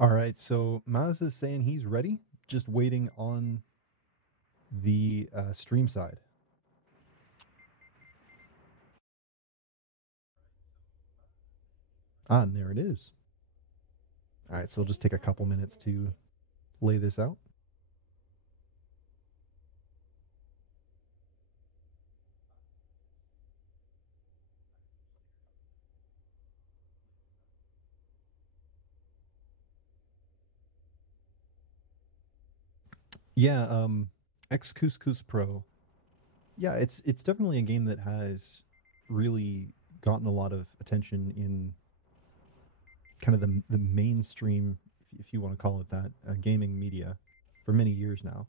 All right, so Maz is saying he's ready, just waiting on the stream side. Ah, and there it is. All right, so it'll just take a couple minutes to lay this out. Yeah, X Couscous Pro. Yeah, it's definitely a game that has really gotten a lot of attention in kind of the mainstream, if you want to call it that, gaming media for many years now.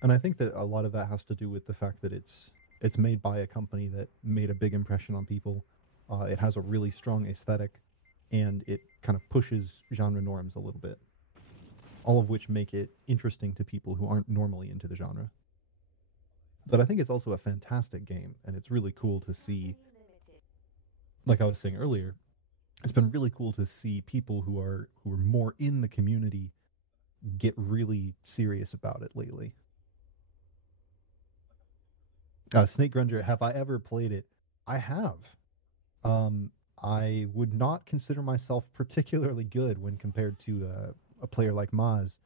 And I think that a lot of that has to do with the fact that it's made by a company that made a big impression on people. It has a really strong aesthetic, and it kind of pushes genre norms a little bit. All of which make it interesting to people who aren't normally into the genre. But I think it's also a fantastic game, and it's really cool to see. Like I was saying earlier, it's been really cool to see people who are more in the community get really serious about it lately. Snake Grunger, have I ever played it? I have. Um, I would not consider myself particularly good when compared to a player like Maz,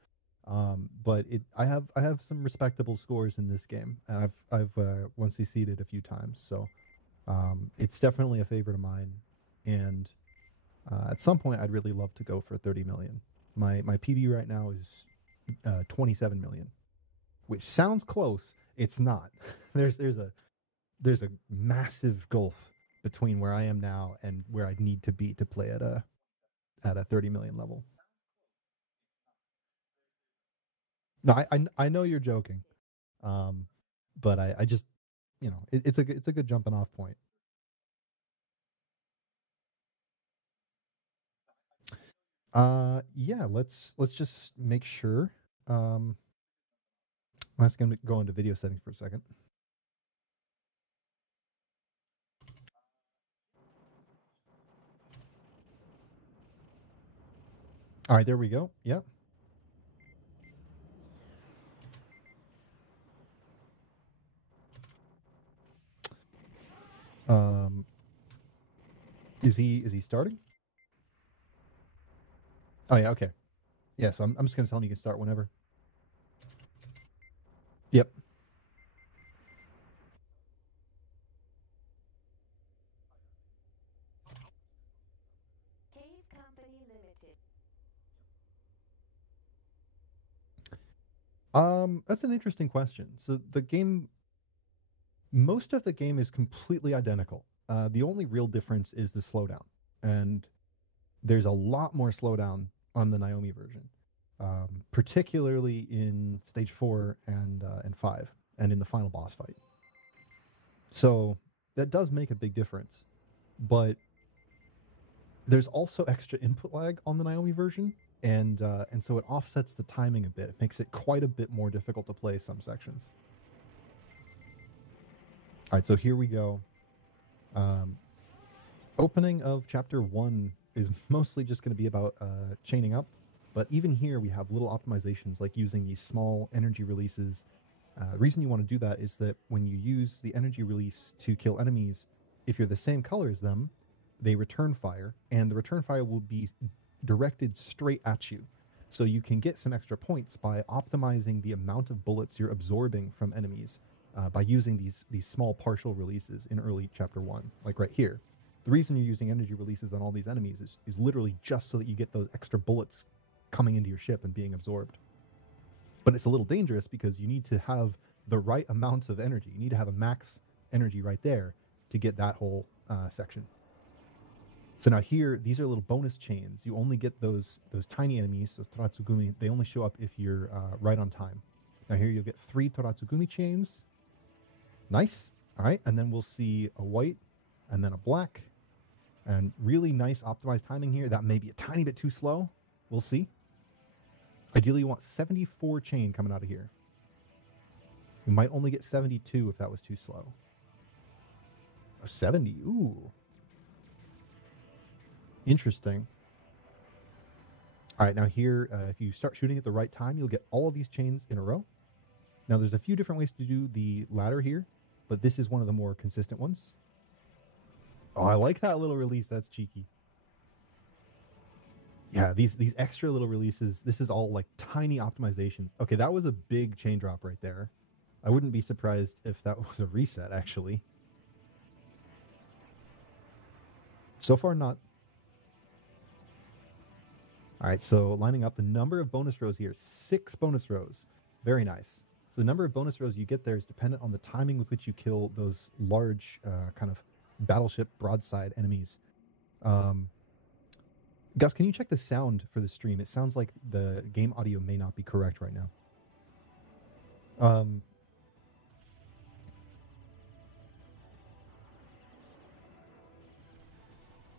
but I have some respectable scores in this game, and I've once succeeded a few times, so it's definitely a favorite of mine. And at some point, I'd really love to go for 30 million. My PB right now is 27 million, which sounds close. It's not. There's a massive gulf between where I am now and where I'd need to be to play at a 30 million level. No, I know you're joking, um, but I just it's a good jumping off point. Yeah, let's just make sure. I'm just gonna go into video settings for a second. All right, there we go. Yep. Um, is he starting? Oh yeah, okay. Yeah, so I'm just gonna tell him you can start whenever. Yep. That's an interesting question. So the game, most of the game is completely identical. The only real difference is the slowdown, and there's a lot more slowdown on the Naomi version, particularly in stage 4 and 5, and in the final boss fight. So that does make a big difference, but there's also extra input lag on the Naomi version, and so it offsets the timing a bit. It makes it quite a bit more difficult to play some sections. All right, so here we go. Um, Opening of chapter 1 is mostly just going to be about chaining up, but even here we have little optimizations like using these small energy releases. The reason you want to do that is that when you use the energy release to kill enemies, if you're the same color as them, they return fire, and the return fire will be directed straight at you. So you can get some extra points by optimizing the amount of bullets you're absorbing from enemies by using these small partial releases in early chapter 1, like right here. The reason you're using energy releases on all these enemies is literally just so that you get those extra bullets coming into your ship and being absorbed. But it's a little dangerous because you need to have the right amounts of energy. You need to have a max energy right there to get that whole section. So now here, these are little bonus chains. You only get those tiny enemies, those Toratsugumi. They only show up if you're right on time. Now here you'll get 3 Toratsugumi chains. Nice. All right, and then we'll see a white and then a black. And really nice optimized timing here. That may be a tiny bit too slow. We'll see. Ideally, you want 74 chain coming out of here. You might only get 72 if that was too slow. Oh, 70. Ooh. Interesting. All right, now here, if you start shooting at the right time, you'll get all of these chains in a row. Now there's a few different ways to do the ladder here, but this is one of the more consistent ones. Oh, I like that little release. That's cheeky. Yeah, these extra little releases, this is all like tiny optimizations. Okay, that was a big chain drop right there. I wouldn't be surprised if that was a reset, actually. So far, not. All right, so lining up the number of bonus rows here, 6 bonus rows. Very nice. So the number of bonus rows you get there is dependent on the timing with which you kill those large kind of battleship broadside enemies. Gus, can you check the sound for the stream? It sounds like the game audio may not be correct right now.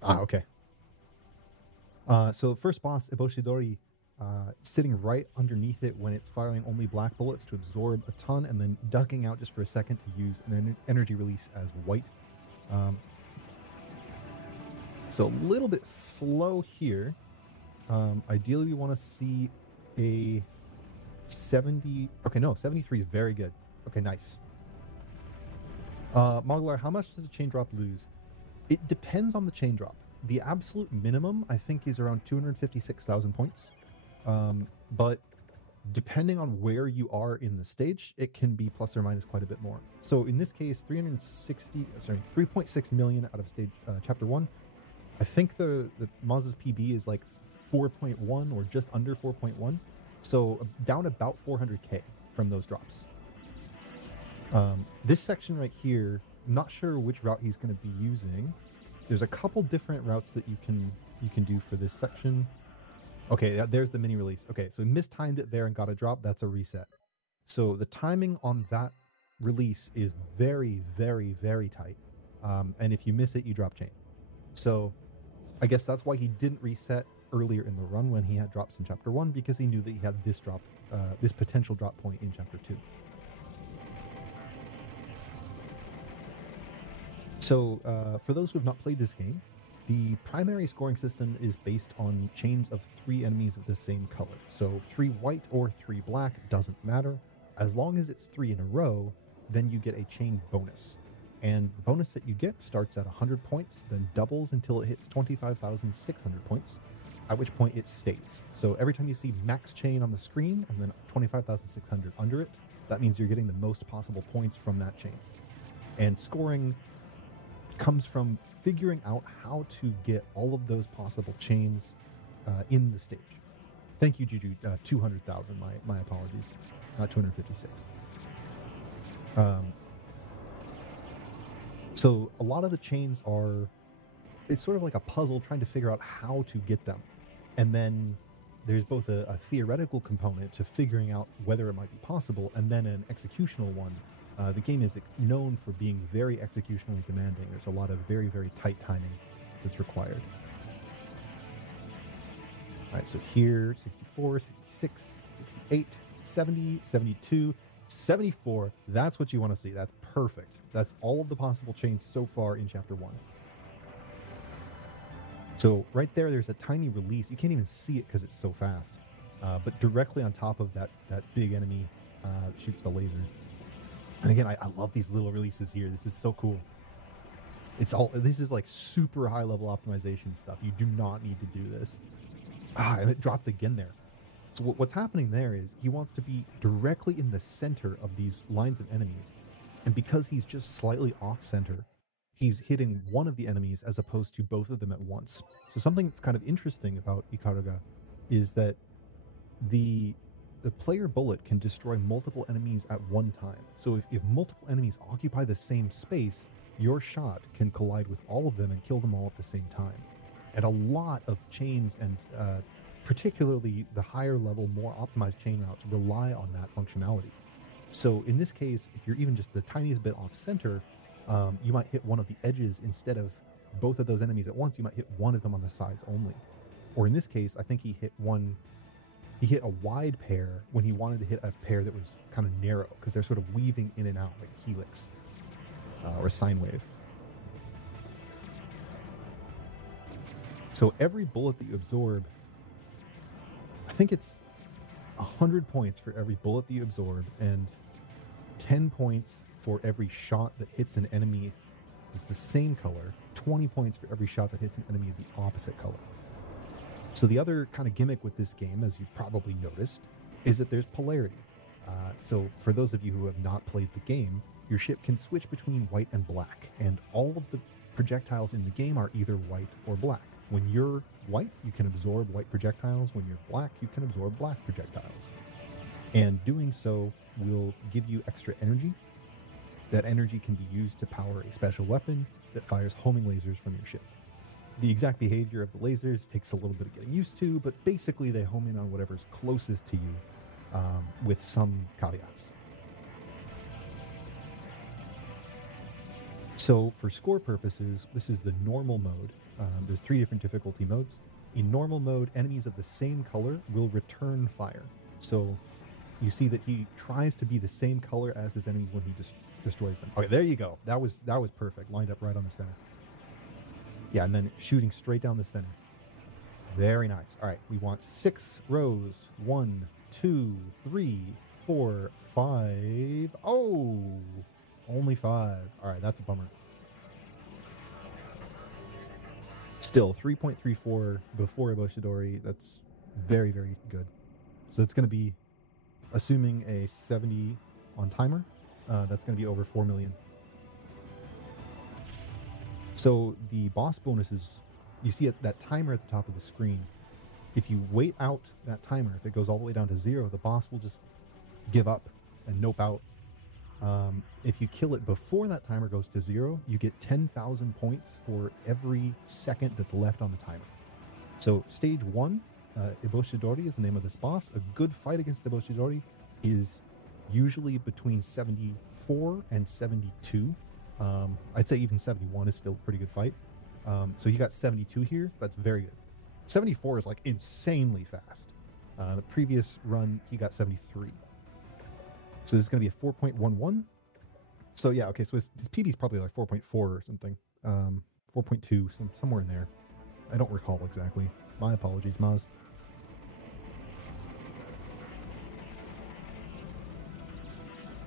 Okay. So first boss, Eboshidori, sitting right underneath it when it's firing only black bullets to absorb a ton, and then ducking out just for a second to use an energy release as white. So a little bit slow here. Ideally, we want to see a 70. Okay, no, 73 is very good. Okay, nice. Moglar, how much does a chain drop lose? It depends on the chain drop. The absolute minimum, I think, is around 256,000 points. But depending on where you are in the stage, it can be plus or minus quite a bit more. So in this case, 3.6 million out of stage chapter 1. I think the MAZ's PB is like 4.1 or just under 4.1. So down about 400k from those drops. This section right here, I'm not sure which route he's going to be using. There's a couple different routes that you can do for this section. Okay, there's the mini release. Okay, so mistimed it there and got a drop. That's a reset. So the timing on that release is very, very, very tight. And if you miss it, you drop chain. So I guess that's why he didn't reset earlier in the run when he had drops in chapter 1, because he knew that he had this drop, this potential drop point in chapter 2. So for those who have not played this game, the primary scoring system is based on chains of 3 enemies of the same color. So 3 white or 3 black, doesn't matter. As long as it's 3 in a row, then you get a chain bonus. And the bonus that you get starts at 100 points, then doubles until it hits 25,600 points, at which point it stays. So every time you see max chain on the screen and then 25,600 under it, that means you're getting the most possible points from that chain. And scoring comes from figuring out how to get all of those possible chains in the stage. Thank you, Juju. 200,000. My apologies. Not 256. So a lot of the chains are, it's sort of like a puzzle trying to figure out how to get them. And then there's both a theoretical component to figuring out whether it might be possible, and then an executional one. The game is known for being very executionally demanding. There's a lot of very, very tight timing that's required. All right, so here, 64, 66, 68, 70, 72, 74. That's what you want to see. That's perfect. That's all of the possible chains so far in Chapter 1. So right there, there's a tiny release. You can't even see it because it's so fast. But directly on top of that big enemy shoots the laser. And again, I love these little releases here. This is so cool. This is like super high level optimization stuff. You do not need to do this. And it dropped again there. So what's happening there is he wants to be directly in the center of these lines of enemies. And because he's just slightly off center, he's hitting one of the enemies as opposed to both of them at once. So something that's kind of interesting about Ikaruga is that the player bullet can destroy multiple enemies at one time. So if multiple enemies occupy the same space, your shot can collide with all of them and kill them all at the same time. And a lot of chains, and particularly the higher level, more optimized chain routes, rely on that functionality. So in this case, if you're even just the tiniest bit off center, you might hit one of the edges instead of both of those enemies at once. You might hit one of them on the sides only. Or in this case, I think he hit a wide pair when he wanted to hit a pair that was kind of narrow, because they're sort of weaving in and out like a helix or a sine wave. So every bullet that you absorb I think it's 100 points for every bullet that you absorb, and 10 points for every shot that hits an enemy is the same color, 20 points for every shot that hits an enemy of the opposite color. So the other kind of gimmick with this game, as you've probably noticed, is that there's polarity. So for those of you who have not played the game, your ship can switch between white and black, and all of the projectiles in the game are either white or black. When you're white, you can absorb white projectiles. When you're black, you can absorb black projectiles. And doing so will give you extra energy. That energy can be used to power a special weapon that fires homing lasers from your ship. The exact behavior of the lasers takes a little bit of getting used to, but basically they home in on whatever's closest to you, with some caveats. So for score purposes, this is the normal mode. There's 3 different difficulty modes. In normal mode, enemies of the same color will return fire. So you see that he tries to be the same color as his enemies when he just destroys them. Okay, there you go. That was perfect. Lined up right on the center. Yeah, and then shooting straight down the center. Very nice. All right, we want 6 rows. 1, 2, 3, 4, 5. Oh, only 5. All right, that's a bummer. Still, 3.34 before Eboshidori. That's very, very good. So it's going to be, assuming a 70 on timer, that's going to be over 4 million. So the boss bonuses, you see that timer at the top of the screen. If you wait out that timer, if it goes all the way down to 0, the boss will just give up and nope out. If you kill it before that timer goes to 0, you get 10,000 points for every second that's left on the timer. So stage 1, Eboshidori is the name of this boss. A good fight against Eboshidori is usually between 74 and 72. I'd say even 71 is still a pretty good fight. So you got 72 here. That's very good. 74 is like insanely fast. The previous run, he got 73. So this is going to be a 4.11. So yeah, okay, so his PB is probably like 4.4 or something. 4.2, somewhere in there. I don't recall exactly. My apologies, MAZ.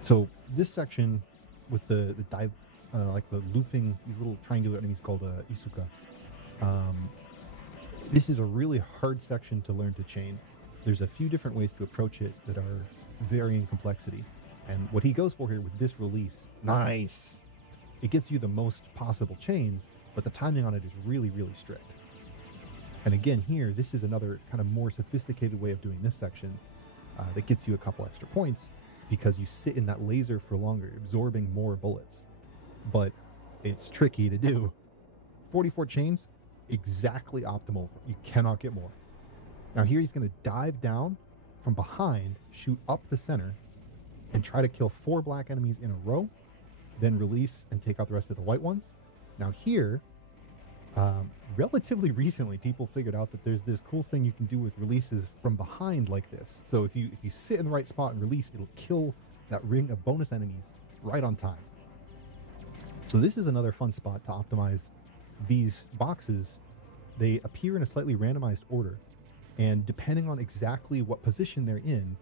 So this section with the dive, like the looping, these little triangular enemies called Isuka. This is a really hard section to learn to chain. There's a few different ways to approach it that are varying complexity. And what he goes for here with this release, nice! It gets you the most possible chains, but the timing on it is really, really strict. And again here, this is another kind of more sophisticated way of doing this section that gets you a couple extra points because you sit in that laser for longer, absorbing more bullets. But it's tricky to do. 44 chains, exactly optimal. You cannot get more. Now here he's going to dive down from behind, shoot up the center, and try to kill 4 black enemies in a row, then release and take out the rest of the white ones. Now here, relatively recently, people figured out that there's this cool thing you can do with releases from behind like this. So if you sit in the right spot and release, it'll kill that ring of bonus enemies right on time. So this is another fun spot to optimize these boxes. They appear in a slightly randomized order, and depending on exactly what position they're in,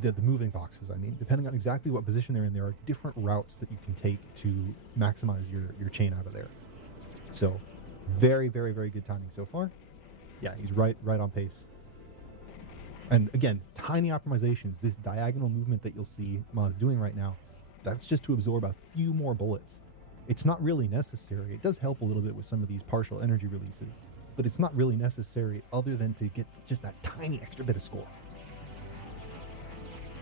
the moving boxes, I mean, depending on exactly what position they're in, there are different routes that you can take to maximize your chain out of there. So very, very, very good timing so far. Yeah, he's right on pace. And again, tiny optimizations. This diagonal movement that you'll see MAZ doing right now, that's just to absorb a few more bullets. It's not really necessary. It does help a little bit with some of these partial energy releases, but it's not really necessary other than to get just that tiny extra bit of score.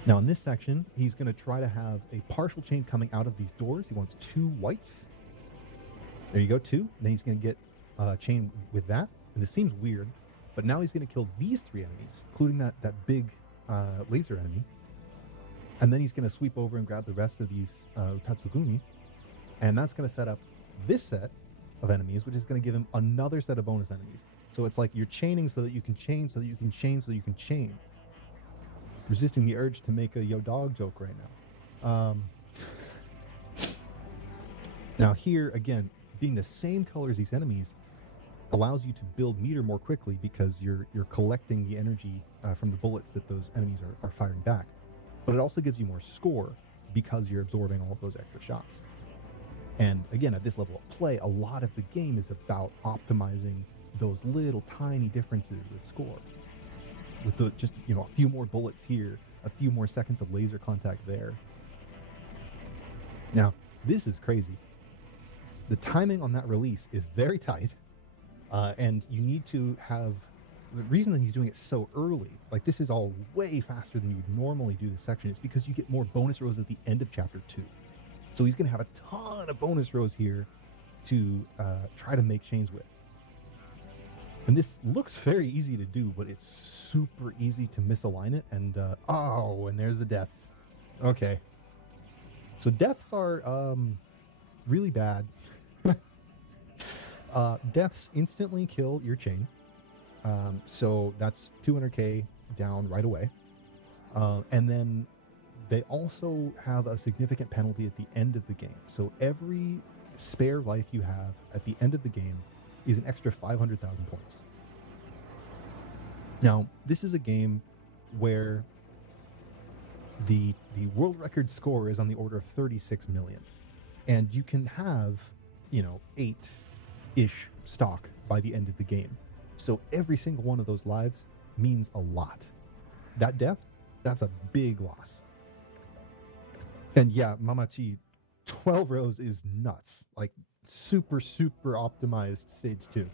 Now in this section, he's going to try to have a partial chain coming out of these doors. He wants 2 whites. There you go, 2. Then he's going to get a chain with that. And this seems weird, but now he's going to kill these 3 enemies, including that big laser enemy. And then he's going to sweep over and grab the rest of these Tatsugumi. And that's going to set up this set of enemies, which is going to give him another set of bonus enemies. So it's like you're chaining so that you can chain, so that you can chain, so that you can chain. Resisting the urge to make a yo dog joke right now. Now here, again, being the same color as these enemies, allows you to build meter more quickly because you're collecting the energy from the bullets that those enemies are firing back. But it also gives you more score because you're absorbing all of those extra shots. And again, at this level of play, a lot of the game is about optimizing those little tiny differences with score. With the just, you know, a few more bullets here, a few more seconds of laser contact there. Now, this is crazy. The timing on that release is very tight, and you need to have... The reason that he's doing it so early, like this is all way faster than you would normally do this section, is because you get more bonus rows at the end of Chapter 2. So he's going to have a ton of bonus rows here to try to make chains with. And this looks very easy to do, but it's super easy to misalign it. And, oh, and there's a death. Okay. So deaths are really bad. Deaths instantly kill your chain. So that's 200k down right away. And then they also have a significant penalty at the end of the game. So every spare life you have at the end of the game is an extra 500,000 points. Now, this is a game where the world record score is on the order of 36 million. And you can have, you know, 8-ish stock by the end of the game. So every single one of those lives means a lot. That death, that's a big loss. And yeah, Mamachi, 12 rows is nuts. Like, super, super optimized stage 2.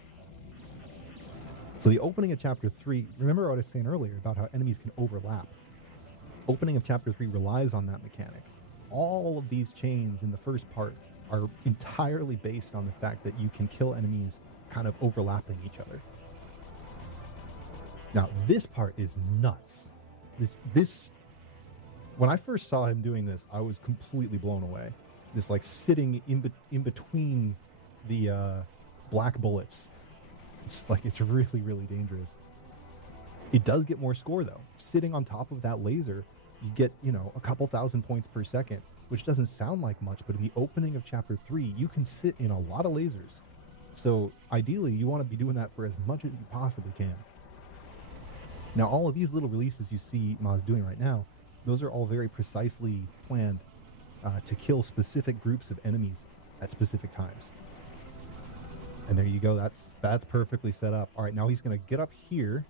So the opening of Chapter 3, remember what I was saying earlier about how enemies can overlap. Opening of Chapter 3 relies on that mechanic. All of these chains in the first part are entirely based on the fact that you can kill enemies kind of overlapping each other. Now, this part is nuts. This when I first saw him doing this, I was completely blown away. This, like, sitting in between the black bullets. It's like, it's really, really dangerous. It does get more score, though. Sitting on top of that laser, you get, you know, a couple thousand points per second, which doesn't sound like much, but in the opening of Chapter 3, you can sit in a lot of lasers. So ideally, you want to be doing that for as much as you possibly can. Now, all of these little releases you see MAZ doing right now, those are all very precisely planned to kill specific groups of enemies at specific times. And there you go. That's perfectly set up. All right, now he's going to get up here,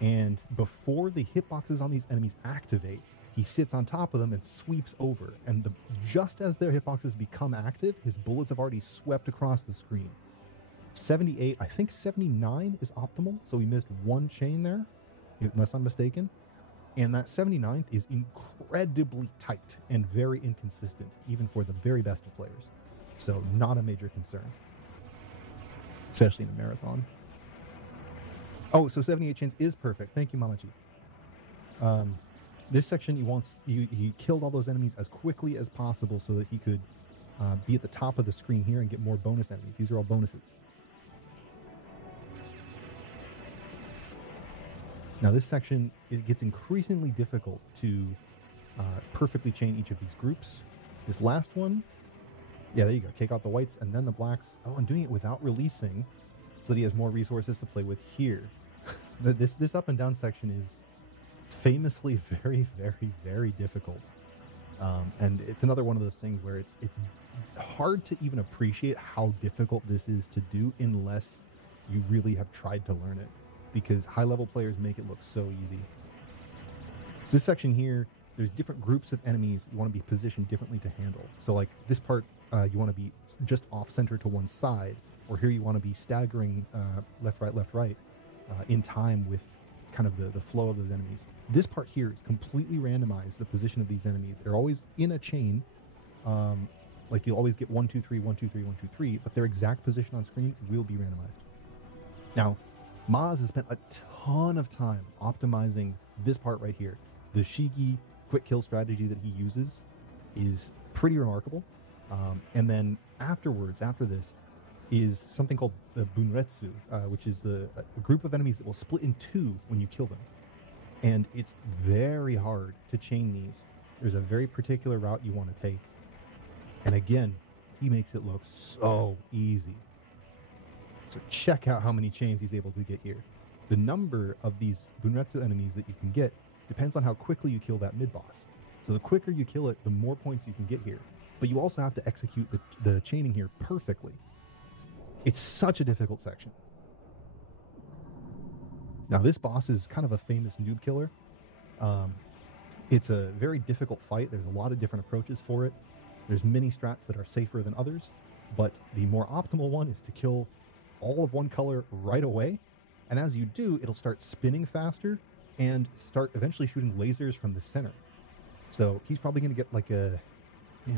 and before the hitboxes on these enemies activate, he sits on top of them and sweeps over. And just as their hitboxes become active, his bullets have already swept across the screen. 78, I think 79 is optimal, so he missed one chain there, unless I'm mistaken. And that 79th is incredibly tight and very inconsistent, even for the very best of players. So not a major concern, especially in a marathon. Oh, so 78 chains is perfect. Thank you, Mamachi. This section, he killed all those enemies as quickly as possible so that he could be at the top of the screen here and get more bonus enemies. These are all bonuses. Now, this section, it gets increasingly difficult to perfectly chain each of these groups. This last one, yeah, there you go. Take out the whites and then the blacks. Oh, and doing it without releasing so that he has more resources to play with here. This up and down section is famously very, very, very difficult. And it's another one of those things where it's hard to even appreciate how difficult this is to do unless you really have tried to learn it, because high-level players make it look so easy. So this section here, there's different groups of enemies you want to be positioned differently to handle. So like this part, you want to be just off-center to one side, or here you want to be staggering left, right, in time with kind of the flow of those enemies. This part here is completely randomized, the position of these enemies. They're always in a chain. Like you'll always get 1, 2, 3, 1, 2, 3, 1, 2, 3, but their exact position on screen will be randomized. Now, MAZ has spent a ton of time optimizing this part right here. The Shigi quick kill strategy that he uses is pretty remarkable. And then afterwards, after this, is something called the Bunretsu, which is a group of enemies that will split in two when you kill them. And it's very hard to chain these. There's a very particular route you want to take. And again, he makes it look so easy. So check out how many chains he's able to get here. The number of these Bunretsu enemies that you can get depends on how quickly you kill that mid-boss. So the quicker you kill it, the more points you can get here. But you also have to execute the chaining here perfectly. It's such a difficult section. Now this boss is kind of a famous noob killer. It's a very difficult fight. There's a lot of different approaches for it. There's many strats that are safer than others, but the more optimal one is to kill all of one color right away. And as you do, it'll start spinning faster and start eventually shooting lasers from the center. So he's probably going to get like a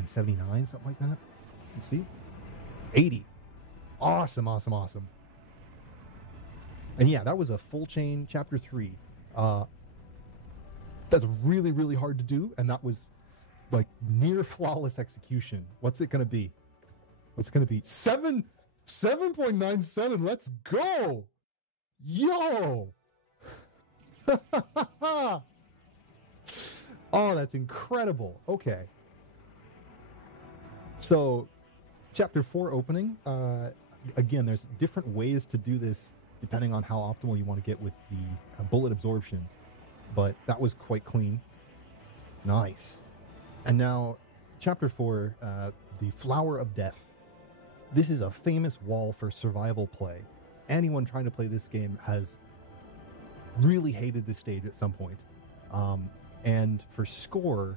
79, something like that. Let's see. 80. Awesome, awesome, awesome. And yeah, that was a full chain chapter 3. That's really, really hard to do, and that was like near flawless execution. What's it going to be? What's it going to be? 7.97. Let's go. Yo. Oh, that's incredible. Okay. So, chapter 4 opening. Again, there's different ways to do this depending on how optimal you want to get with the bullet absorption. But that was quite clean. Nice. And now, chapter 4, the Flower of Death. This is a famous wall for survival play. Anyone trying to play this game has really hated this stage at some point. And for score,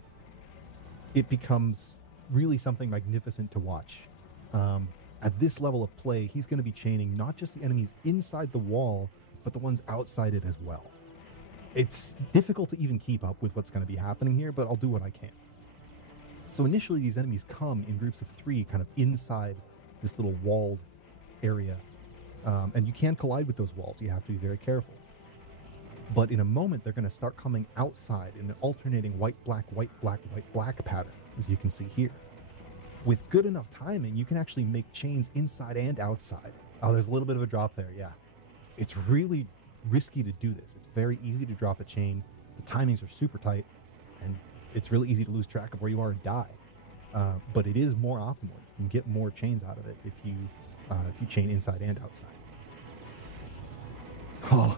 it becomes really something magnificent to watch. At this level of play, he's going to be chaining not just the enemies inside the wall, but the ones outside it as well. It's difficult to even keep up with what's going to be happening here, but I'll do what I can. So initially, these enemies come in groups of 3, kind of inside this little walled area. And you can collide with those walls. You have to be very careful. But in a moment, they're going to start coming outside in an alternating white, black, white, black, white, black pattern, as you can see here. With good enough timing, you can actually make chains inside and outside. Oh, there's a little bit of a drop there, yeah. It's really risky to do this. It's very easy to drop a chain. The timings are super tight, and it's really easy to lose track of where you are and die. But it is more optimal. You can get more chains out of it if you chain inside and outside. Oh,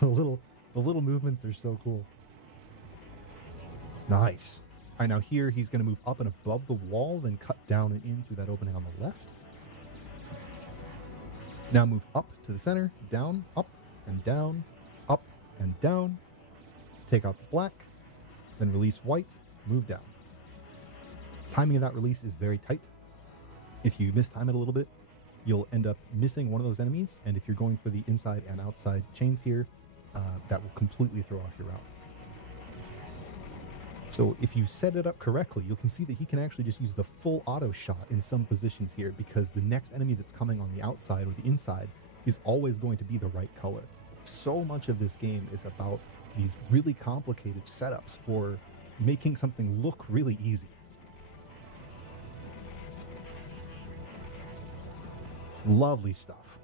the little movements are so cool. Nice. All right, now here he's going to move up and above the wall, then cut down and in through that opening on the left. Now move up to the center, down, up and down, up and down. Take out the black, then release white, move down. Timing of that release is very tight. If you mistime it a little bit, you'll end up missing one of those enemies, and if you're going for the inside and outside chains here, that will completely throw off your route. So if you set it up correctly, you can see that he can actually just use the full auto shot in some positions here, because the next enemy that's coming on the outside or the inside is always going to be the right color. So much of this game is about these really complicated setups for making something look really easy. Lovely stuff.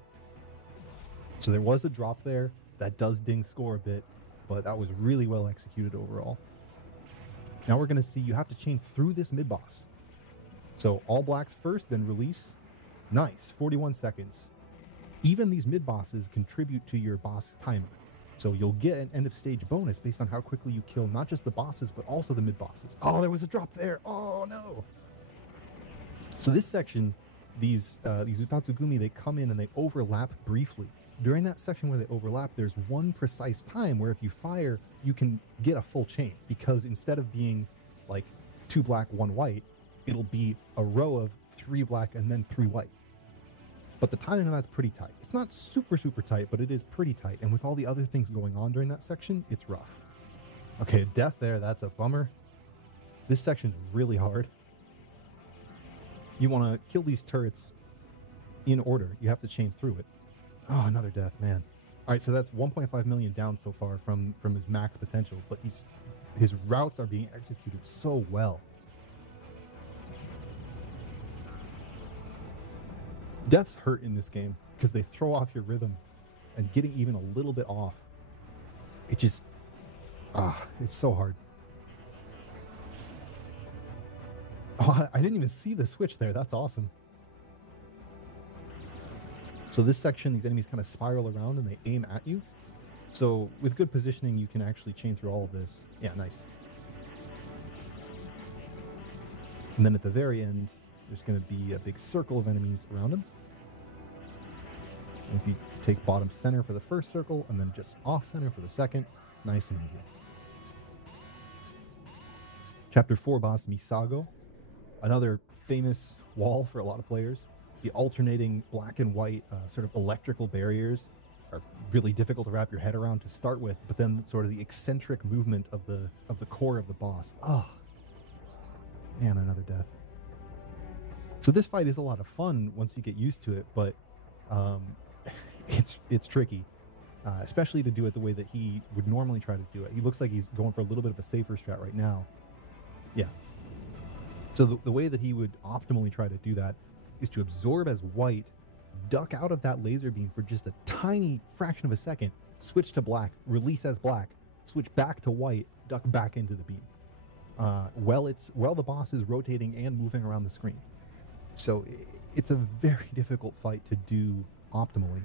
So there was a drop there. That does ding score a bit, but that was really well executed overall. Now we're going to see you have to chain through this mid-boss. So all blacks first, then release. Nice, 41 seconds. Even these mid-bosses contribute to your boss timer. So you'll get an end-of-stage bonus based on how quickly you kill not just the bosses, but also the mid-bosses. Oh, there was a drop there. Oh, no. So this section, these Utatsugumi, they come in and they overlap briefly. During that section where they overlap, there's one precise time where if you fire, you can get a full chain, because instead of being like 2 black, 1 white, it'll be a row of 3 black and then 3 white. But the timing of that's pretty tight. It's not super, super tight, but it is pretty tight. And with all the other things going on during that section, it's rough. Okay, death there, that's a bummer. This section's really hard. You want to kill these turrets in order. You have to chain through it. Oh, another death, man. All right, so that's 1.5 million down so far from his max potential, but his routes are being executed so well. Deaths hurt in this game because they throw off your rhythm, and getting even a little bit off, it just, it's so hard. Oh, I didn't even see the switch there. That's awesome. So this section, these enemies kind of spiral around and they aim at you. So with good positioning, you can actually chain through all of this. Yeah, nice. And then at the very end, there's going to be a big circle of enemies around him. And if you take bottom center for the first circle and then just off center for the second, nice and easy. Chapter 4 boss Misago, another famous wall for a lot of players. The alternating black and white sort of electrical barriers are really difficult to wrap your head around to start with, but then sort of the eccentric movement of the core of the boss. Oh, man, another death. So this fight is a lot of fun once you get used to it, but it's tricky, especially to do it the way that he would normally try to do it. He looks like he's going for a little bit of a safer strat right now. Yeah. So the way that he would optimally try to do that is to absorb as white, duck out of that laser beam for just a tiny fraction of a second, switch to black, release as black, switch back to white, duck back into the beam. While the boss is rotating and moving around the screen. So it's a very difficult fight to do optimally.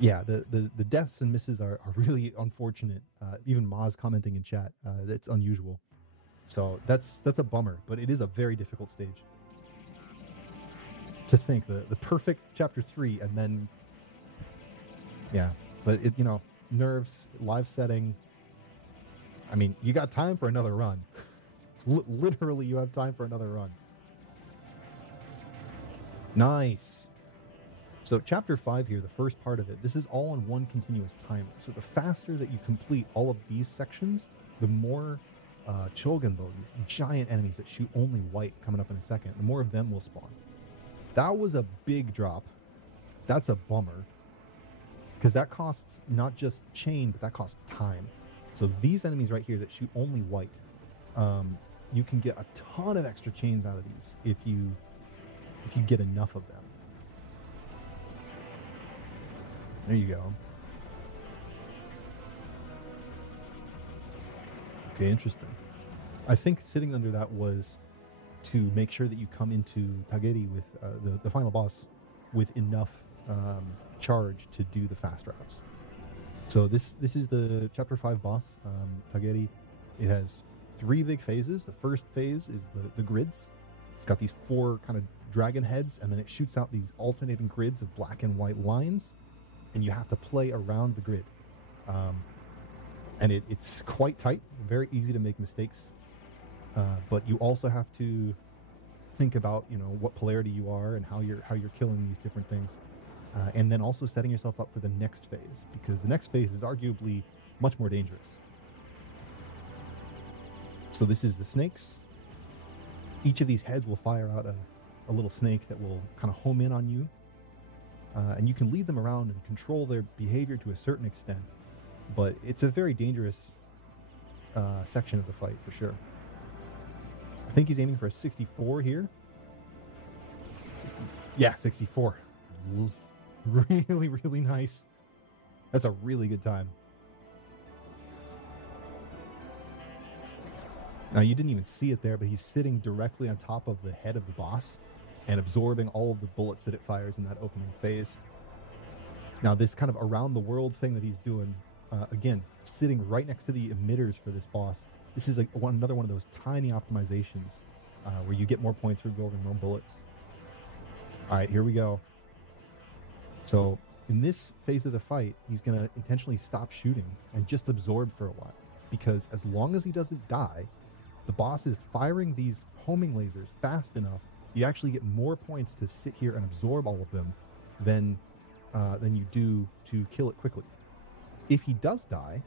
Yeah, the deaths and misses are really unfortunate. Even MAZ commenting in chat, that's unusual. So that's a bummer, but it is a very difficult stage. To think the perfect chapter 3 and then, yeah, but it, you know, nerves, live setting. I mean, you got time for another run. Literally, you have time for another run. Nice. So chapter 5 here, the first part of it, this is all on one continuous timer. So the faster that you complete all of these sections, the more Chogenbo, these giant enemies that shoot only white coming up in a second, the more of them will spawn. That was a big drop. That's a bummer. Because that costs not just chain, but that costs time. So these enemies right here that shoot only white, you can get a ton of extra chains out of these if you get enough of them. There you go. Okay, interesting. I think sitting under that was to make sure that you come into Tageri with the final boss with enough charge to do the fast routes. So this is the chapter 5 boss, Tageri. It has 3 big phases. The first phase is the grids. It's got these 4 kind of dragon heads, and then it shoots out these alternating grids of black and white lines, and you have to play around the grid. And it's quite tight, very easy to make mistakes. But you also have to think about, you know, what polarity you are and how you're killing these different things. And then also setting yourself up for the next phase, because the next phase is arguably much more dangerous. So this is the snakes. Each of these heads will fire out a little snake that will kind of home in on you. And you can lead them around and control their behavior to a certain extent. But it's a very dangerous section of the fight for sure. I think he's aiming for a 64 here. Yeah, 64. Really, really nice. That's a really good time. Now, you didn't even see it there, but he's sitting directly on top of the head of the boss and absorbing all of the bullets that it fires in that opening phase. Now, this kind of around the world thing that he's doing, again, sitting right next to the emitters for this boss. This is another one of those tiny optimizations where you get more points for absorbing more bullets. All right, here we go. So in this phase of the fight, he's going to intentionally stop shooting and just absorb for a while. Because as long as he doesn't die, the boss is firing these homing lasers fast enough, you actually get more points to sit here and absorb all of them than you do to kill it quickly. If he does die,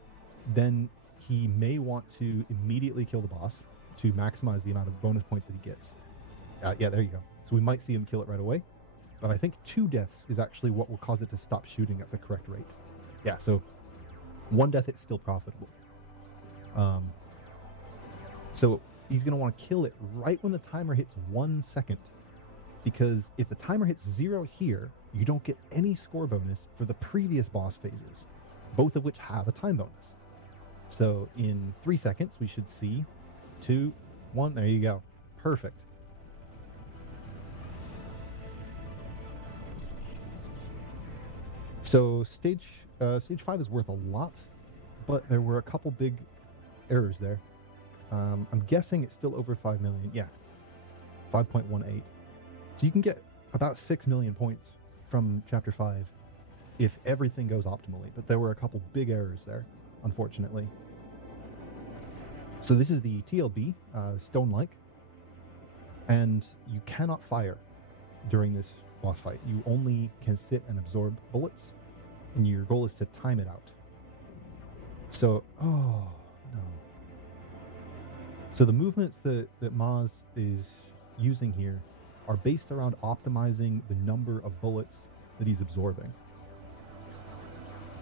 then he may want to immediately kill the boss to maximize the amount of bonus points that he gets. Yeah, there you go. So we might see him kill it right away. But I think 2 deaths is actually what will cause it to stop shooting at the correct rate. Yeah, so 1 death, it's still profitable. So he's going to want to kill it right when the timer hits 1 second. Because if the timer hits 0 here, you don't get any score bonus for the previous boss phases, both of which have a time bonus. So in 3 seconds, we should see 2, 1. There you go. Perfect. So stage 5 is worth a lot, but there were a couple big errors there. I'm guessing it's still over 5 million. Yeah, 5.18. So you can get about 6 million points from Chapter 5 if everything goes optimally. But there were a couple big errors there, unfortunately. So this is the TLB, Stone-like, and you cannot fire during this boss fight. You only can sit and absorb bullets, and your goal is to time it out. So, oh no. So the movements that MAZ is using here are based around optimizing the number of bullets that he's absorbing.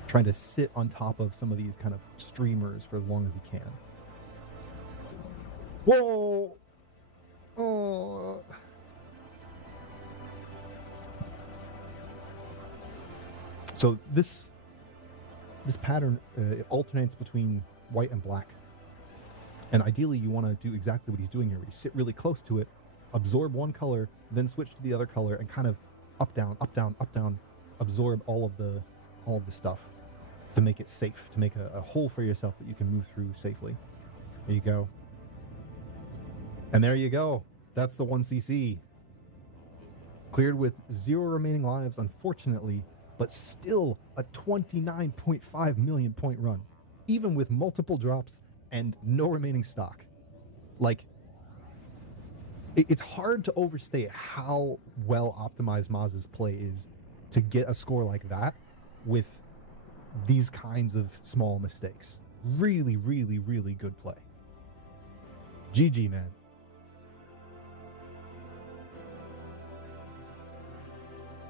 Trying to sit on top of some of these kind of streamers for as long as he can. Whoa! Oh. So this pattern it alternates between white and black. And ideally you want to do exactly what he's doing here. You sit really close to it, absorb one color, then switch to the other color and kind of up down, up down, up down, absorb all of the stuff to make it safe, to make a hole for yourself that you can move through safely. There you go. And there you go. That's the 1cc. Cleared with 0 remaining lives, unfortunately, but still a 29.5 million point run, even with multiple drops and no remaining stock. Like, it's hard to overstate how well optimized MAZ's play is to get a score like that with these kinds of small mistakes. Really, really, really good play. GG, man.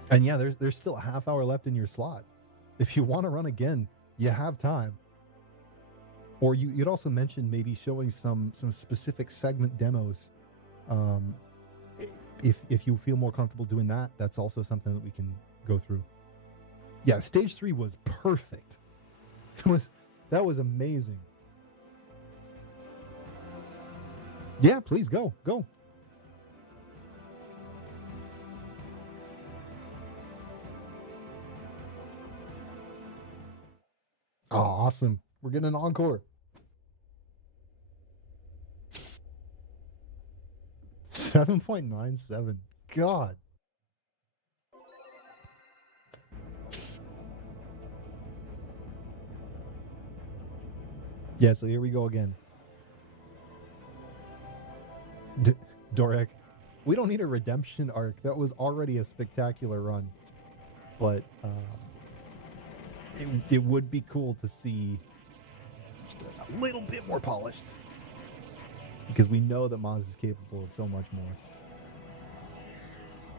And yeah, there's still a half hour left in your slot. If you want to run again, you have time. Or you'd also mentioned maybe showing some specific segment demos. If you feel more comfortable doing that, that's also something that we can go through. Yeah, stage 3 was perfect. That was amazing. Yeah, please go. Oh, awesome. We're getting an encore. 7.97. God. Yeah, so here we go again. Dorek, we don't need a redemption arc. That was already a spectacular run. But it would be cool to see just a little bit more polished. Because we know that MAZ is capable of so much more.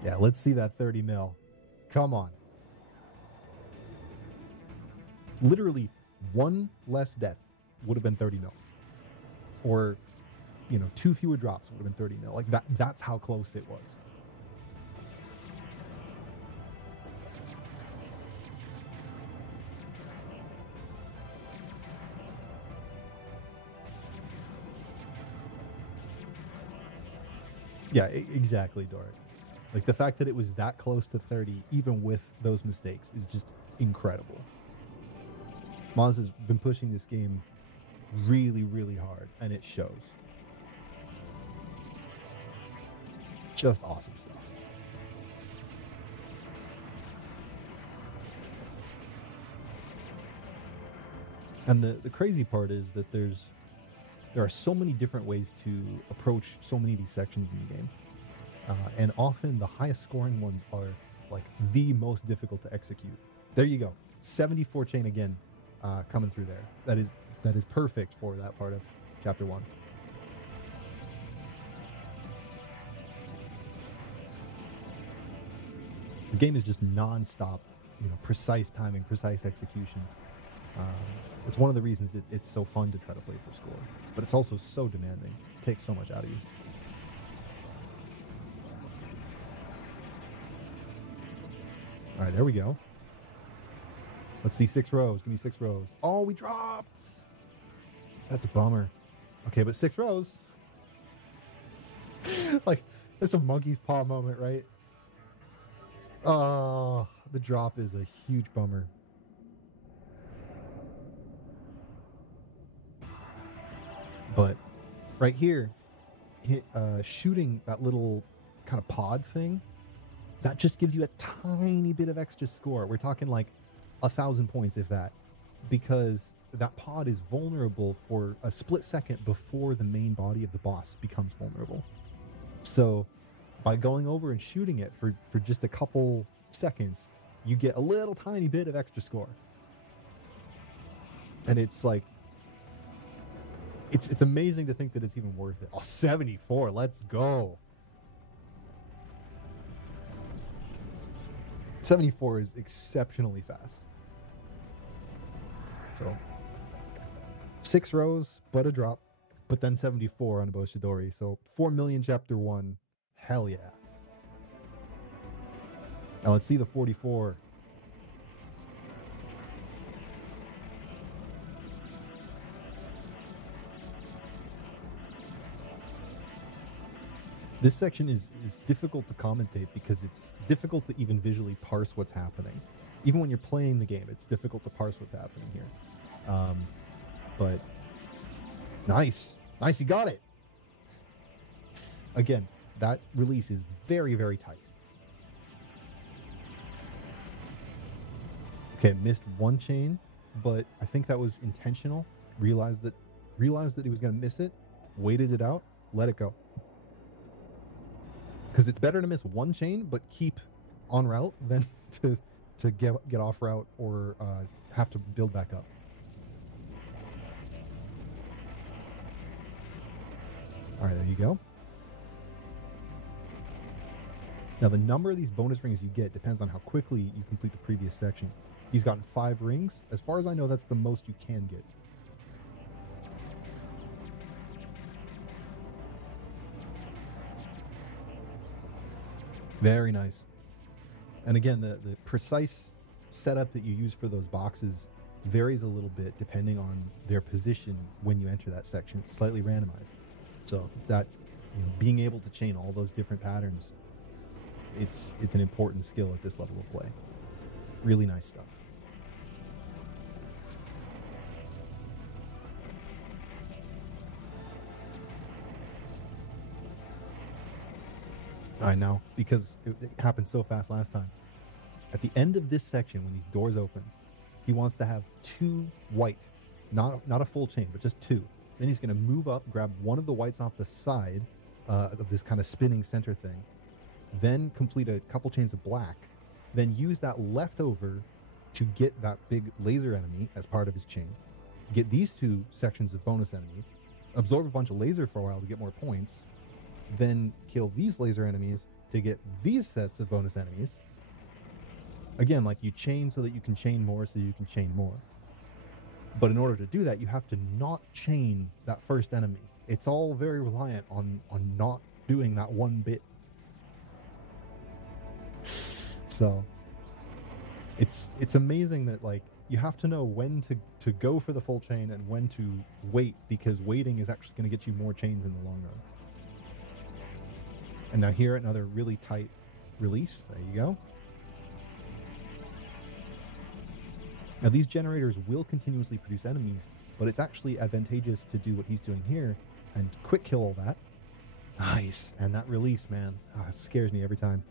Yeah, let's see that 30 mil. Come on. Literally, one less death would have been 30 mil. Or, 2 fewer drops would have been 30 mil. Like, that's how close it was. Yeah, exactly, Doric. Like, the fact that it was that close to 30, even with those mistakes, is just incredible. MAZ has been pushing this game really, really hard, and it shows. Just awesome stuff. And the crazy part is that there are so many different ways to approach so many of these sections in the game. And often the highest scoring ones are like the most difficult to execute. There you go. 74 chain again coming through there. That is perfect for that part of chapter 1. The game is just non-stop, precise timing, precise execution. It's one of the reasons it's so fun to try to play for score, but it's also so demanding. It takes so much out of you. All right, there we go. Let's see 6 rows. Give me 6 rows. Oh, we dropped. That's a bummer. Okay, but 6 rows. Like, it's a monkey's paw moment, right? Oh, the drop is a huge bummer. But right here, shooting that little kind of pod thing, that just gives you a tiny bit of extra score. We're talking like 1,000 points, if that, because that pod is vulnerable for a split second before the main body of the boss becomes vulnerable. So by going over and shooting it for just a couple seconds, you get a little tiny bit of extra score. And it's like, it's amazing to think that it's even worth it. Oh, 74, let's go. 74 is exceptionally fast. So 6 rows, but a drop, but then 74 on Boshidori. So 4 million chapter 1. Hell yeah. Now let's see the 44. This section is difficult to commentate because it's difficult to even visually parse what's happening. Even when you're playing the game, it's difficult to parse what's happening here. But nice. Nice, you got it. Again, that release is very, very tight. Okay, missed one chain, but I think that was intentional. Realized that he was going to miss it, waited it out, let it go. Because it's better to miss one chain but keep on route than to get off route or have to build back up. All right, there you go. Now the number of these bonus rings you get depends on how quickly you complete the previous section. He's gotten 5 rings. As far as I know, that's the most you can get. Very nice. And again, the precise setup that you use for those boxes varies a little bit depending on their position when you enter that section. It's slightly randomized. So that, being able to chain all those different patterns, it's an important skill at this level of play. Really nice stuff. I know, because it happened so fast last time. At the end of this section, when these doors open, he wants to have 2 white, not a full chain, but just 2. Then he's going to move up, grab one of the whites off the side of this kind of spinning center thing, then complete a couple chains of black, then use that leftover to get that big laser enemy as part of his chain, get these 2 sections of bonus enemies, absorb a bunch of laser for a while to get more points, then kill these laser enemies to get these sets of bonus enemies. Again, like you chain so that you can chain more so you can chain more. But in order to do that, you have to not chain that first enemy. It's all very reliant on not doing that one bit. So it's amazing that like you have to know when to go for the full chain and when to wait, because waiting is actually going to get you more chains in the long run. And now here, another really tight release. There you go. Now these generators will continuously produce enemies, but it's actually advantageous to do what he's doing here and quick kill all that. Nice. And that release, man, it scares me every time.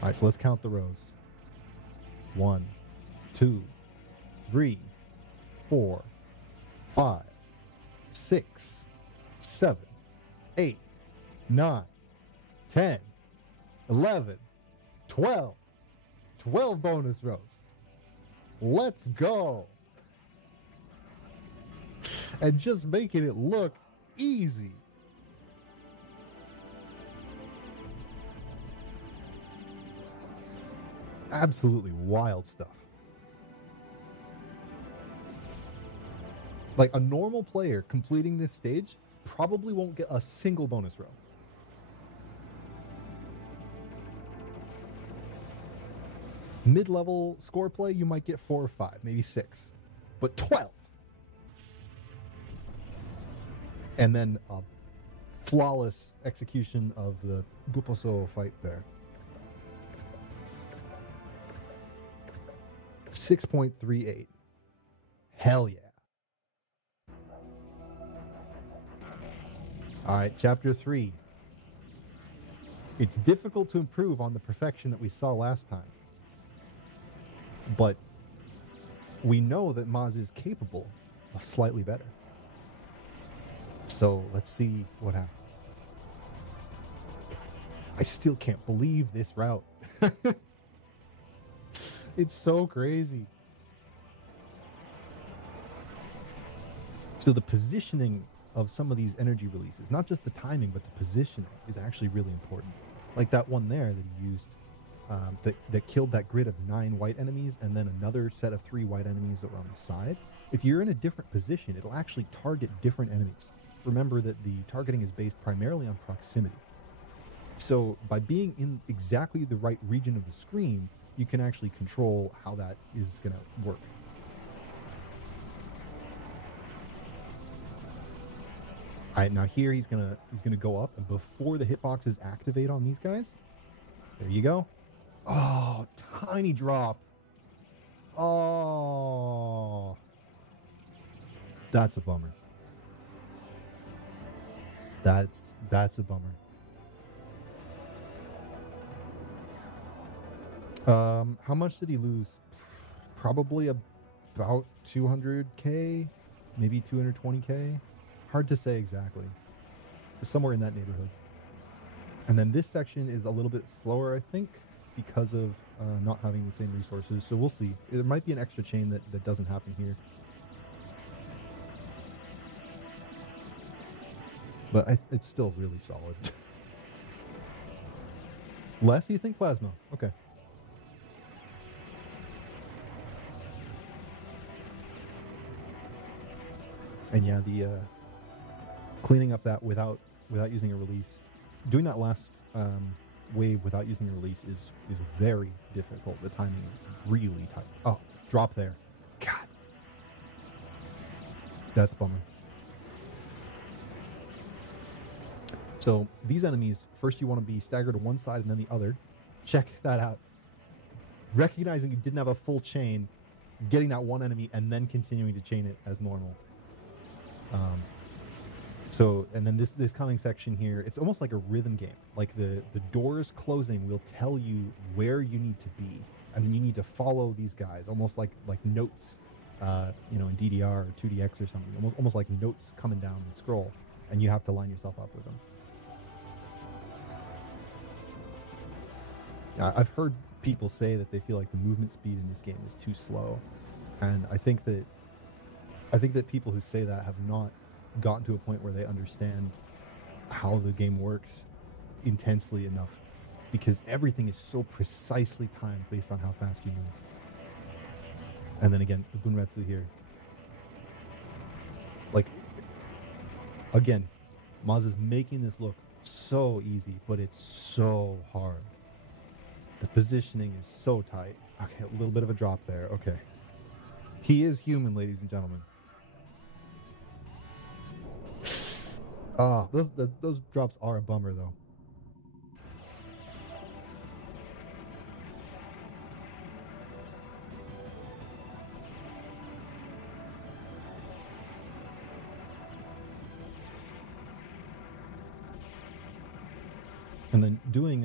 All right, so let's count the rows. 1, 2, 3, 4, 5, 6, 7, 8, 9, 10, 11, 12. 12 bonus rows. Let's go. And just making it look easy. Absolutely wild stuff. Like a normal player completing this stage probably won't get a single bonus row. Mid-level score play, you might get 4 or 5, maybe 6, but 12. And then a flawless execution of the Buposo fight there. 6.38. Hell yeah. All right, chapter 3. It's difficult to improve on the perfection that we saw last time. But we know that MAZ is capable of slightly better. So let's see what happens. I still can't believe this route. It's so crazy. So the positioning of some of these energy releases, not just the timing, but the positioning is actually really important. Like that one there that he used, that killed that grid of 9 white enemies and then another set of 3 white enemies that were on the side. If you're in a different position, it'll actually target different enemies. Remember that the targeting is based primarily on proximity. So by being in exactly the right region of the screen, you can actually control how that is going to work. All right, now here he's gonna go up, and before the hitboxes activate on these guys, there you go. Oh, tiny drop. Oh, that's a bummer. That's a bummer. How much did he lose? Probably about 200K, maybe 220K. Hard to say exactly. But somewhere in that neighborhood. And then this section is a little bit slower, I think, because of not having the same resources. So we'll see. There might be an extra chain that doesn't happen here. But it's still really solid. Less, you think? Plasma. Okay. And yeah, the cleaning up that without using a release, doing that last wave without using a release is very difficult. The timing is really tight. Oh, drop there. God. That's a bummer. So these enemies, first you want to be staggered to one side and then the other. Check that out. Recognizing you didn't have a full chain, getting that one enemy and then continuing to chain it as normal. So, and then this coming section here, it's almost like a rhythm game. Like the doors closing will tell you where you need to be, and then you need to follow these guys, almost like notes, in DDR or 2DX or something, almost like notes coming down the scroll, and you have to line yourself up with them. I've heard people say that they feel like the movement speed in this game is too slow, and I think that people who say that have not gotten to a point where they understand how the game works intensely enough, because everything is so precisely timed based on how fast you move. And then again, the Bunretsu here. Like, again, MAZ is making this look so easy, but it's so hard. The positioning is so tight. Okay, a little bit of a drop there. Okay. He is human, ladies and gentlemen. Ah, those drops are a bummer, though. And then doing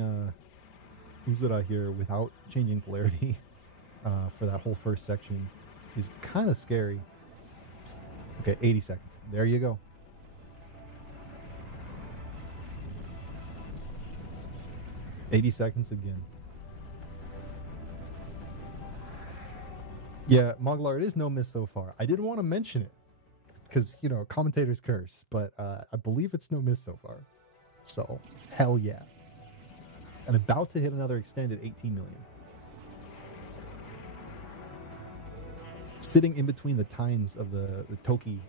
Uzura here without changing polarity for that whole first section is kind of scary. Okay, 80 seconds. There you go. $80 seconds again. Yeah, Moglar, it is no miss so far. I didn't want to mention it because, commentators curse, but I believe it's no miss so far. So, hell yeah. And about to hit another extended 18 million. Sitting in between the tines of the Toki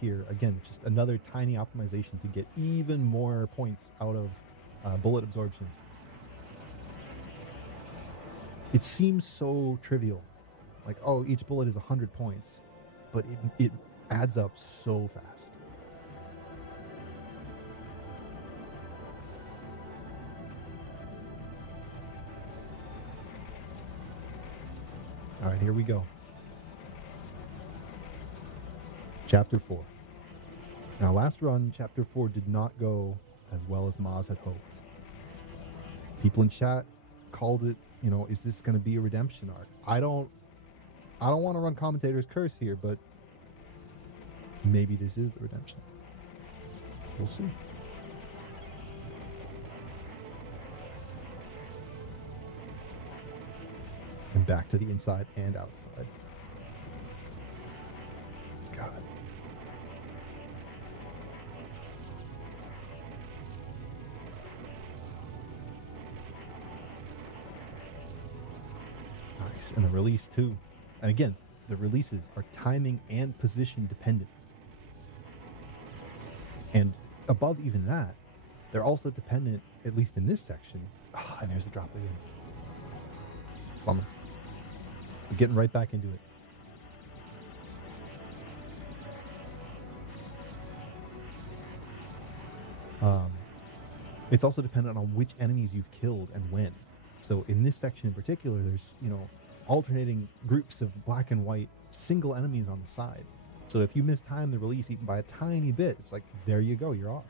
here, again, just another tiny optimization to get even more points out of bullet absorption. It seems so trivial. Like, oh, each bullet is 100 points, but it adds up so fast. All right, here we go. Chapter 4. Now, last run, Chapter 4 did not go as well as MAZ had hoped. People in chat called it, you know, is this going to be a redemption arc? I don't want to run commentator's curse here, but maybe this is the redemption. We'll see. And back to the inside and outside. God. Nice. And the release too. And again, the releases are timing and position dependent. And above even that, they're also dependent, at least in this section. Oh, and there's a drop again. Bummer. We're getting right back into it. It's also dependent on which enemies you've killed and when. So in this section in particular, there's, you know, alternating groups of black and white single enemies on the side. So if you mistime the release even by a tiny bit, it's like, there you go, you're off.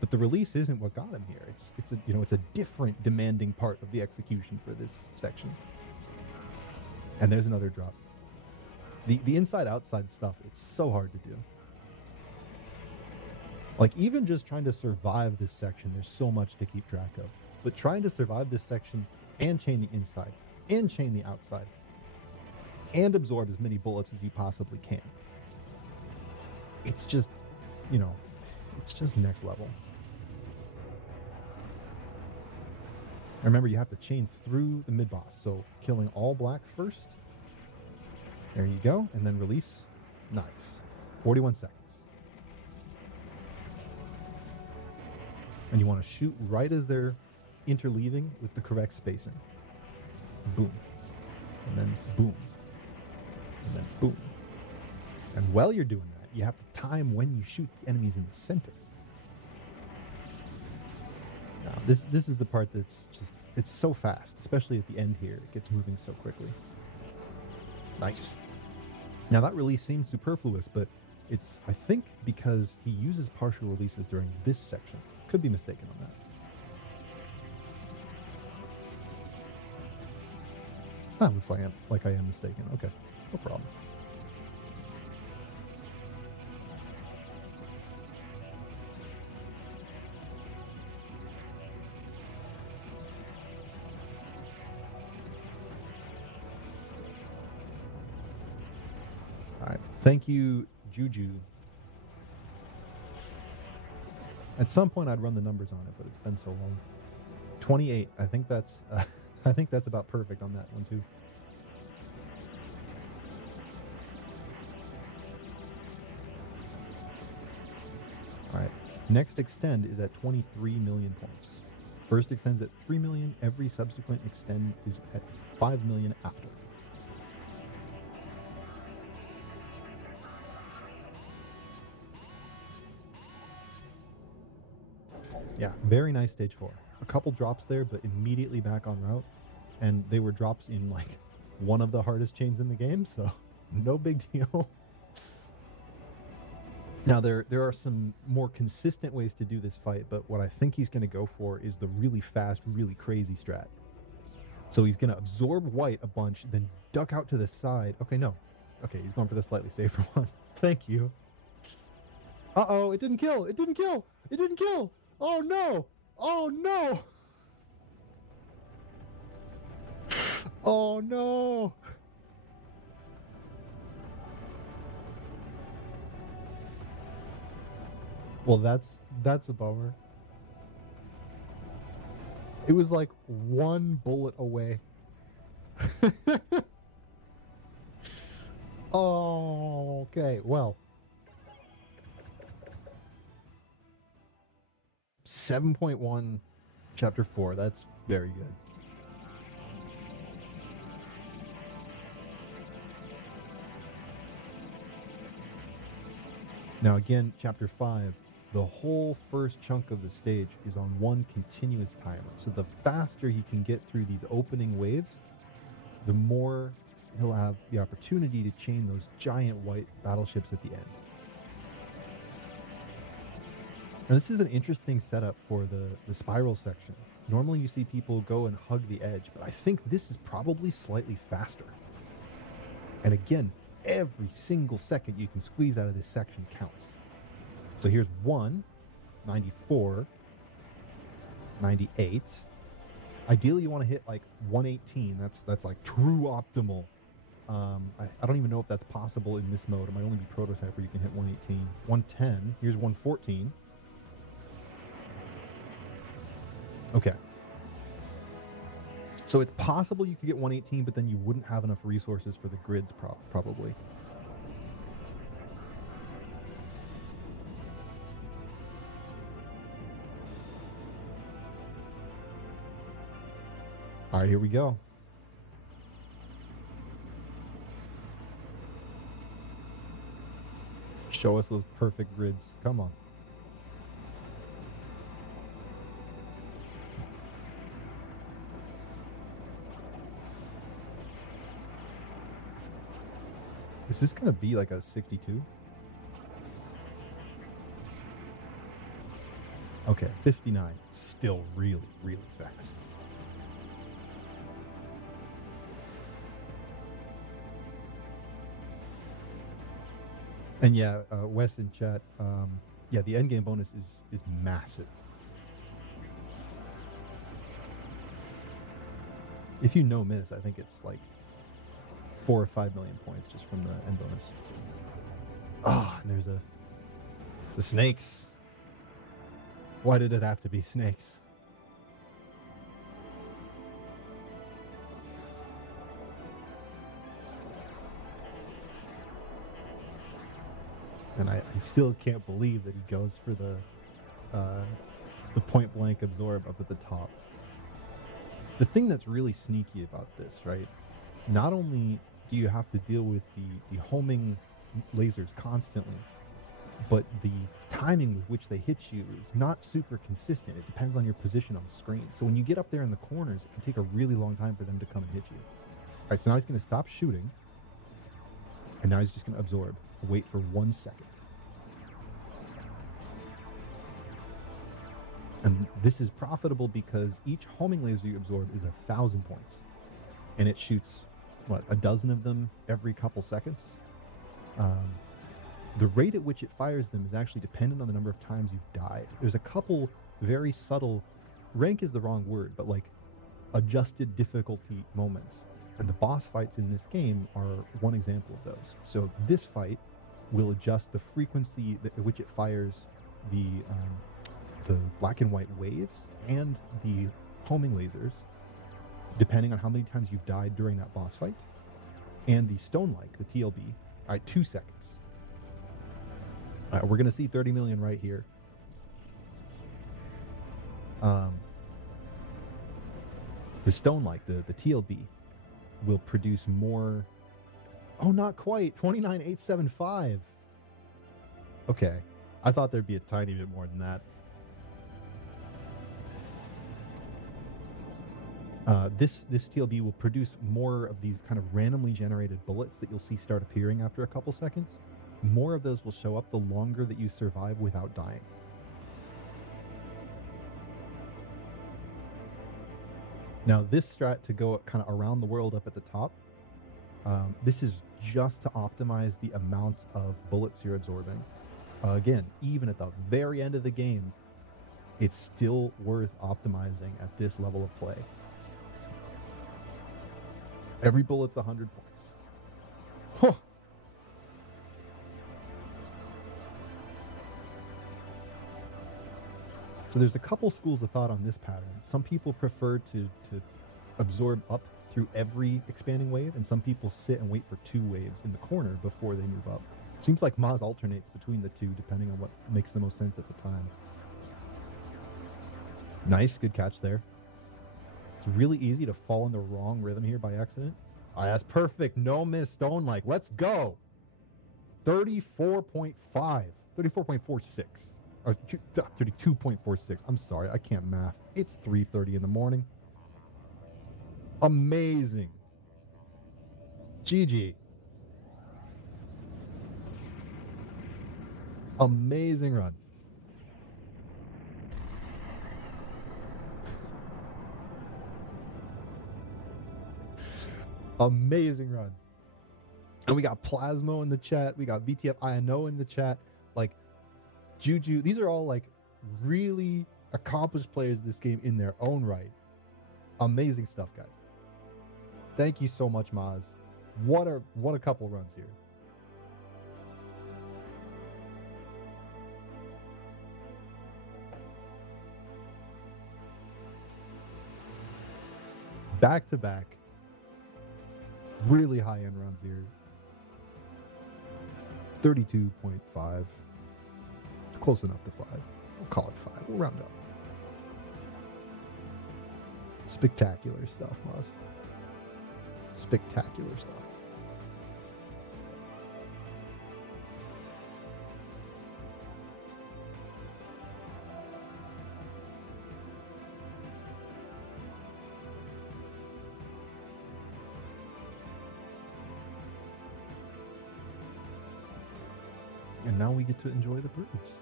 But the release isn't what got him here. It's a, you know, it's a different demanding part of the execution for this section. And there's another drop. The inside outside stuff, it's so hard to do. Like, even just trying to survive this section, there's so much to keep track of. But trying to survive this section and chain the inside and chain the outside and absorb as many bullets as you possibly can. It's just, you know, it's just next level. Remember, you have to chain through the mid-boss, so killing all black first. There you go, and then release. Nice. 41 seconds. And you want to shoot right as they're interleaving with the correct spacing. Boom. And then boom. And then boom. And while you're doing that, you have to time when you shoot the enemies in the center. Now, this is the part that's just, it's so fast, especially at the end here. It gets moving so quickly. Nice. Now, that release seems superfluous, but it's, I think, because he uses partial releases during this section. Could be mistaken on that. Looks like I am mistaken. Okay, no problem. All right, thank you, Juju. At some point, I'd run the numbers on it, but it's been so long. 28. I think that's about perfect on that one too. All right. Next extend is at 23 million points. First extends at 3 million. Every subsequent extend is at 5 million after. Yeah, very nice stage 4. A couple drops there, but immediately back on route. And they were drops in, like, one of the hardest chains in the game, so no big deal. Now, there are some more consistent ways to do this fight, but what I think he's going to go for is the really fast, really crazy strat. So he's going to absorb white a bunch, then duck out to the side. Okay, no. Okay, he's going for the slightly safer one. Thank you. Uh-oh, it didn't kill! It didn't kill! It didn't kill! Oh no! Oh no! Oh no! Well, that's a bummer. It was like one bullet away. Oh, okay. Well, 7.1 chapter 4. That's very good. Now again, chapter 5, the whole first chunk of the stage is on one continuous timer. So the faster he can get through these opening waves, the more he'll have the opportunity to chain those giant white battleships at the end. And this is an interesting setup for the spiral section. Normally you see people go and hug the edge, but I think this is probably slightly faster. And again, every single second you can squeeze out of this section counts. So here's 1, 94, 98. Ideally you want to hit like 118. That's like true optimal. I don't even know if that's possible in this mode. It might only be prototype where you can hit 118. 110. Here's 114. Okay. So it's possible you could get 118, but then you wouldn't have enough resources for the grids probably. All right, here we go. Show us those perfect grids. Come on. Is this going to be like a 62? Okay, 59. Still really, really fast. And yeah, Wes in chat, yeah, the endgame bonus is massive. If you know MAZ, I think it's like 4 or 5 million points just from the end bonus. Ah, and there's the snakes. Why did it have to be snakes? And I still can't believe that he goes for the point blank absorb up at the top. The thing that's really sneaky about this, right? Not only do you have to deal with the homing lasers constantly, but the timing with which they hit you is not super consistent. It depends on your position on the screen. So when you get up there in the corners, it can take a really long time for them to come and hit you. All right, so now he's going to stop shooting, and now he's just going to absorb. Wait for 1 second. And this is profitable because each homing laser you absorb is 1,000 points. And it shoots, what, a dozen of them every couple seconds? The rate at which it fires them is actually dependent on the number of times you've died. There's a couple very subtle, rank is the wrong word, but like adjusted difficulty moments. And the boss fights in this game are one example of those. So this fight will adjust the frequency at which it fires the black and white waves and the homing lasers, depending on how many times you've died during that boss fight. And the stone-like, the TLB, all right, 2 seconds. All right, we're going to see 30 million right here. The stone-like, the TLB, will produce more. Oh, not quite. 29,875. Okay. I thought there'd be a tiny bit more than that. This TLB will produce more of these kind of randomly generated bullets that you'll see start appearing after a couple seconds. More of those will show up the longer that you survive without dying. Now, this strat to go kind of around the world up at the top, this is just to optimize the amount of bullets you're absorbing. Again, even at the very end of the game, it's still worth optimizing at this level of play. Every bullet's 100 points. Huh. So there's a couple schools of thought on this pattern. Some people prefer to absorb up through every expanding wave, and some people sit and wait for 2 waves in the corner before they move up. Seems like MAZ alternates between the two depending on what makes the most sense at the time. Nice, good catch there. It's really easy to fall in the wrong rhythm here by accident. All right, that's perfect. No miss, stone like. Let's go. 34.5, 34.46. Or 32.46. I'm sorry, I can't math. It's 3:30 in the morning. Amazing. GG. Amazing run. Amazing run. And we got Plasmo in the chat. We got VTF INO in the chat. Like, Juju. These are all, like, really accomplished players of this game in their own right. Amazing stuff, guys. Thank you so much, MAZ. What a couple runs here. Back to back. Really high end runs here. 32.5. It's close enough to 5. We'll call it 5. We'll round up. Spectacular stuff, MAZ. Spectacular stuff. And now we get to enjoy the birds.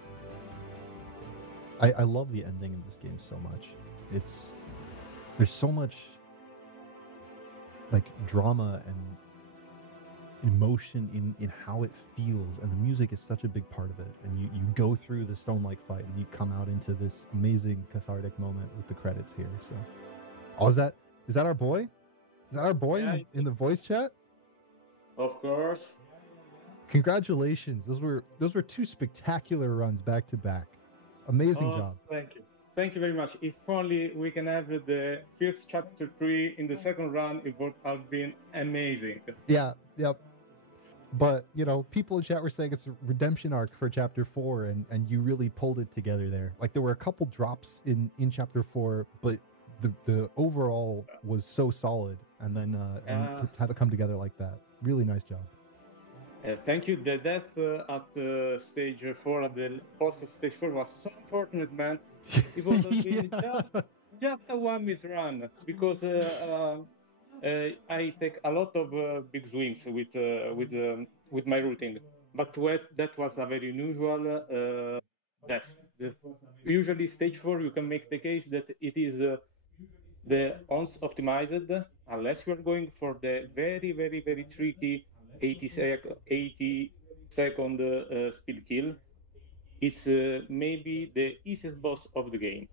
I love the ending of this game so much. There's so much like drama and emotion in how it feels, and the music is such a big part of it. And you go through the stone-like fight and you come out into this amazing cathartic moment with the credits here. So, oh, is that our boy? Is that our boy in the voice chat? Of course. Congratulations. Those were two spectacular runs back to back. Amazing job. Thank you. Thank you very much. If only we can have the first chapter 3 in the second run, it would have been amazing. Yeah, yep. But, you know, people in chat were saying it's a redemption arc for chapter 4, and you really pulled it together there. Like, there were a couple drops in chapter 4, but the overall was so solid, and then and to have it come together like that. Really nice job. Thank you. The death at stage 4, at the boss of stage 4, was so unfortunate, man. It would have been just a one miss run, because I take a lot of big swings with my routing, but that was a very unusual death. Usually stage 4, you can make the case that it is the ons optimized, unless you're going for the very, very, very tricky 80 second speed kill. It's maybe the easiest boss of the game,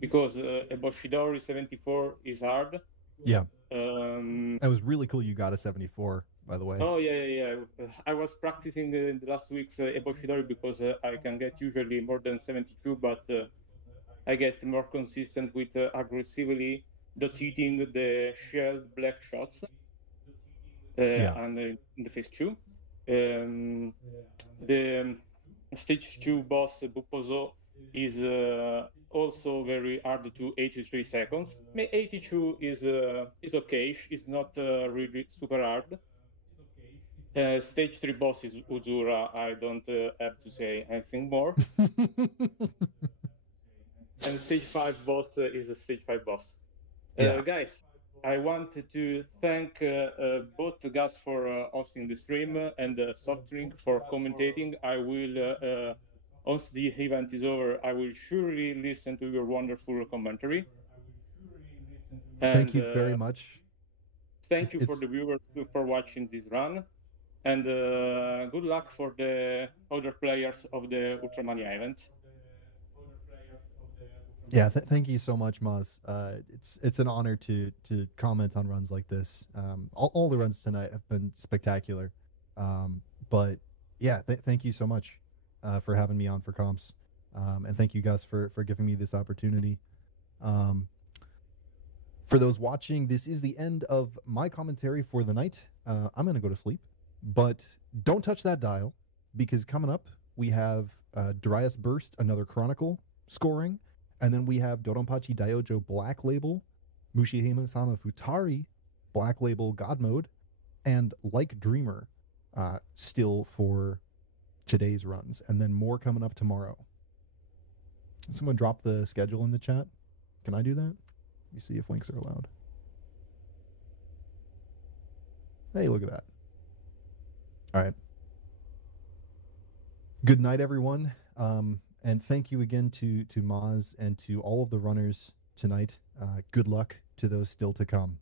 because a Boshidori 74 is hard. Yeah. It was really cool you got a 74, by the way. Oh, yeah. I was practicing in the last weeks Boshidori, because I can get usually more than 72, but I get more consistent with aggressively dot hitting the shield black shots. And in the phase 2. The stage 2 boss, Bupozo, is also very hard to 83 seconds. 82 is okay. It's not really super hard. Stage 3 boss is Uzura. I don't have to say anything more. And stage 5 boss is a stage 5 boss. Guys, I wanted to thank both guys for hosting the stream, and Softdrink for commentating. I will, once the event is over, I will surely listen to your wonderful commentary. Thank you very much. Thank you for the viewers for watching this run, and good luck for the other players of the Ultramania event. Yeah, thank you so much, MAZ. It's an honor to comment on runs like this. All the runs tonight have been spectacular. But yeah, thank you so much for having me on for comps. And thank you guys for giving me this opportunity. For those watching, this is the end of my commentary for the night. I'm going to go to sleep, but don't touch that dial, because coming up we have Darius Burst, another Chronicle scoring. And then we have Doronpachi Daiojo Black Label, Mushihime Sama Futari Black Label God Mode, and Like Dreamer still for today's runs. And then more coming up tomorrow. Someone drop the schedule in the chat. Can I do that? Let me see if links are allowed. Hey, look at that. All right. Good night, everyone. And thank you again to MAZ and to all of the runners tonight. Good luck to those still to come.